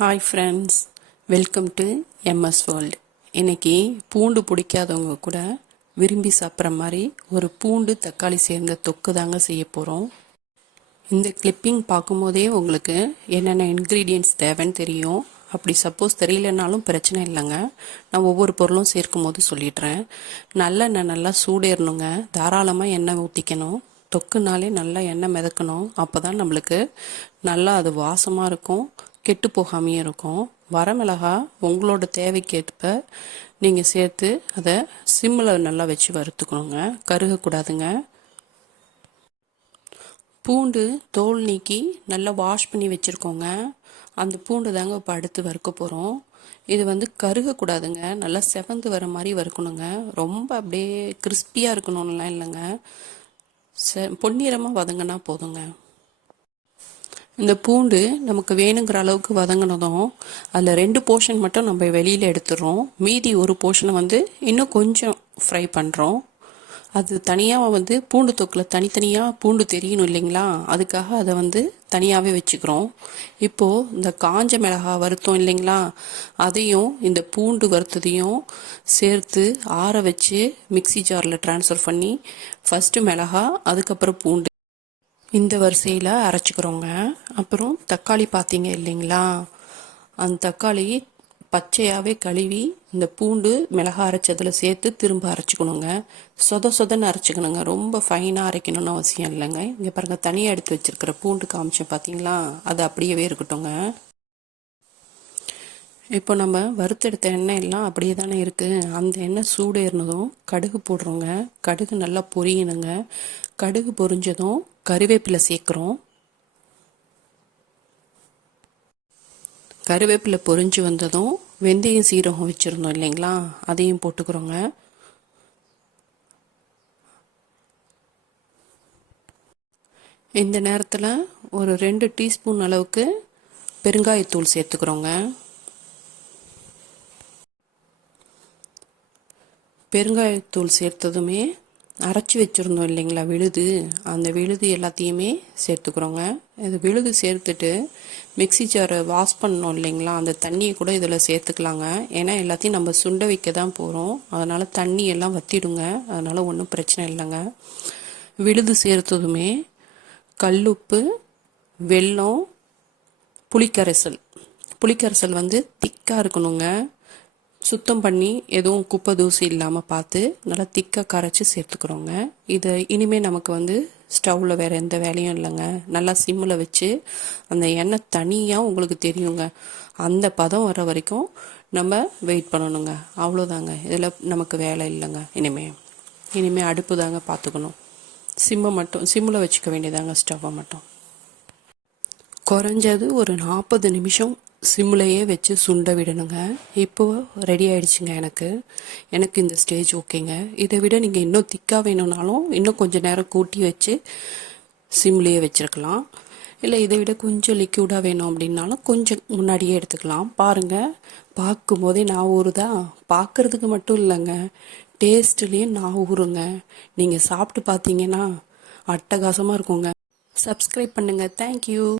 Hi friends welcome to MS world இன்னைக்கு பூண்டு பிடிக்காதவங்க கூட விரும்பி சாப்பிட்ற மாதிரி ஒரு பூண்டு தக்காளி சேர்ந்த தொக்கு தாங்க செய்ய போகிறோம் இந்த கிளிப்பிங் பார்க்கும்போதே உங்களுக்கு என்னென்ன இன்க்ரீடியன்ட்ஸ் தேவைன்னு தெரியும். அப்படி சப்போஸ் தெரியலனாலும் பிரச்சனை இல்லைங்க. நான் ஒவ்வொரு பொருளும் சேர்க்கும் போது சொல்லிடுறேன். நல்லெண்ணெய் நல்லா சூடேறணுங்க. தாராளமாக எண்ணெய் ஊற்றிக்கணும் தொக்குனாலே நல்லா எண்ணெய் மிதக்கணும். அப்போ தான் நம்மளுக்கு நல்லா அது வாசமாக இருக்கும். கெட்டு போகாமையும் இருக்கும். வரமிளகா உங்களோட தேவைக்கேற்ப நீங்கள் சேர்த்து அதை சிம்மில் நல்லா வச்சு வறுத்துக்கணுங்க. கருகக்கூடாதுங்க. பூண்டு தோல் நீக்கி நல்லா வாஷ் பண்ணி வச்சுருக்கோங்க. அந்த பூண்டு தாங்க இப்போ அடுத்து வறுக்க போகிறோம் இது வந்து கருகக்கூடாதுங்க. நல்லா செவந்து வர மாதிரி வறுக்கணுங்க. ரொம்ப அப்படியே கிறிஸ்பியாக இருக்கணும்லாம் இல்லைங்க. செ பொன்னிறமாக வதங்கினா போதுங்க. இந்த பூண்டு நமக்கு வேணுங்கிற அளவுக்கு வதங்கினதும் அதில் ரெண்டு போர்ஷன் மட்டும் நம்ம வெளியில் எடுத்துடுறோம் மீதி ஒரு போர்ஷனை வந்து இன்னும் கொஞ்சம் ஃப்ரை பண்ணுறோம் அது தனியாக வந்து பூண்டு தொக்கில் தனித்தனியாக பூண்டு தெரியணும் இல்லைங்களா? அதுக்காக அதை வந்து தனியாகவே வச்சுக்கிறோம். இப்போது இந்த காஞ்ச மிளகா வறுத்தோம் இல்லைங்களா? அதையும் இந்த பூண்டு வறுத்ததையும் சேர்த்து ஆற வச்சு மிக்சி ஜாரில் ட்ரான்ஸ்ஃபர் பண்ணி ஃபஸ்ட்டு மிளகா அதுக்கப்புறம் பூண்டு. இந்த வரிசையில் அரைச்சிக்கிறோங்க. அப்புறம் தக்காளி பார்த்தீங்க இல்லைங்களா? அந்த தக்காளி பச்சையாகவே கழுவி இந்த பூண்டு மிளகா அரைச்சதில் சேர்த்து திரும்ப அரைச்சிக்கணுங்க. சொத சொதன்னு அரைச்சிக்கணுங்க. ரொம்ப ஃபைனாக அரைக்கணும்னு அவசியம் இல்லைங்க. இங்கே பாருங்கள் தனியாக எடுத்து வச்சுருக்கிற பூண்டு காமிச்சேன் பார்த்தீங்களா அது அப்படியே இருக்கட்டுங்க. இப்போ நம்ம வறுத்தெடுத்த எண்ணெய் எல்லாம் அப்படியே தானே இருக்குது அந்த எண்ணெய் சூடு ஏறினதும் கடுகு போடுறோங்க. கடுகு நல்லா பொரியணுங்க. கடுகு பொரிஞ்சதும் கருவேப்பிலை சேர்க்குறோம். கருவேப்பிலை பொரிஞ்சு வந்ததும் வெந்தயம் சீரகம் வச்சுருந்தோம் இல்லைங்களா? அதையும் போட்டுக்கிறோங்க. இந்த நேரத்தில் ஒரு ரெண்டு டீஸ்பூன் அளவுக்கு பெருங்காயத்தூள் சேர்த்துக்கிறோங்க. பெருங்காயத்தூள் சேர்த்ததுமே அரைச்சி வச்சுருந்தோம் இல்லைங்களா விழுது. அந்த விழுது எல்லாத்தையுமே சேர்த்துக்கிறோங்க. இது விழுது சேர்த்துட்டு மிக்சி ஜாரை வாஷ் பண்ணோம் இல்லைங்களா அந்த தண்ணியை கூட இதில் சேர்த்துக்கலாங்க. ஏன்னா எல்லாத்தையும் நம்ம சுண்ட வைக்க தான் போகிறோம் அதனால் தண்ணி எல்லாம் வத்திடுங்க. அதனால் ஒன்றும் பிரச்சனை இல்லைங்க. விழுது சேர்த்ததுமே கல்லுப்பு வெல்லம் புளிக்கரைசல். புளிக்கரைசல் வந்து திக்காக இருக்கணுங்க. சுத்தம் பண்ணி எதுவும் குப்பை தூசி இல்லாமல் பார்த்து நல்லா திக்காக கரைச்சி சேர்த்துக்கிறோங்க. இதை இனிமேல் நமக்கு வந்து ஸ்டவ்வில் வேறு எந்த வேலையும் இல்லைங்க. நல்லா சிம்மில் வச்சு அந்த எண்ணெய் தனியாக உங்களுக்கு தெரியுங்க. அந்த பதம் வர வரைக்கும் நம்ம வெயிட் பண்ணணுங்க. அவ்வளோதாங்க இதில் நமக்கு வேலை இல்லைங்க இனிமேல் இனிமேல் அடுப்பு தாங்க பார்த்துக்கணும். சிம்மை மட்டும் சிம்மில் வச்சுக்க வேண்டியதாங்க ஸ்டவ்வை மட்டும். குறைஞ்சது ஒரு நாற்பது நிமிஷம் சிம்லேயே வச்சு சுண்ட விடணுங்க. இப்போ ரெடி ஆயிடுச்சுங்க எனக்கு. எனக்கு இந்த ஸ்டேஜ் ஓகேங்க. இதை விட நீங்கள் இன்னும் திக்காக வேணும்னாலும் இன்னும் கொஞ்சம் நேரம் கூட்டி வச்சு சிம்லேயே வச்சுருக்கலாம். இல்லை இதை விட கொஞ்சம் லிக்யூடாக வேணும் அப்படின்னாலும் கொஞ்சம் முன்னாடியே எடுத்துக்கலாம். பாருங்கள் பார்க்கும் போதே நான் ஊறுதா. பார்க்குறதுக்கு மட்டும் இல்லைங்க. டேஸ்ட்லேயும் நான் ஊறுங்க. நீங்கள் சாப்பிட்டு பார்த்தீங்கன்னா அட்டகாசமாக இருக்குங்க. சப்ஸ்கிரைப் பண்ணுங்கள் தேங்க்யூ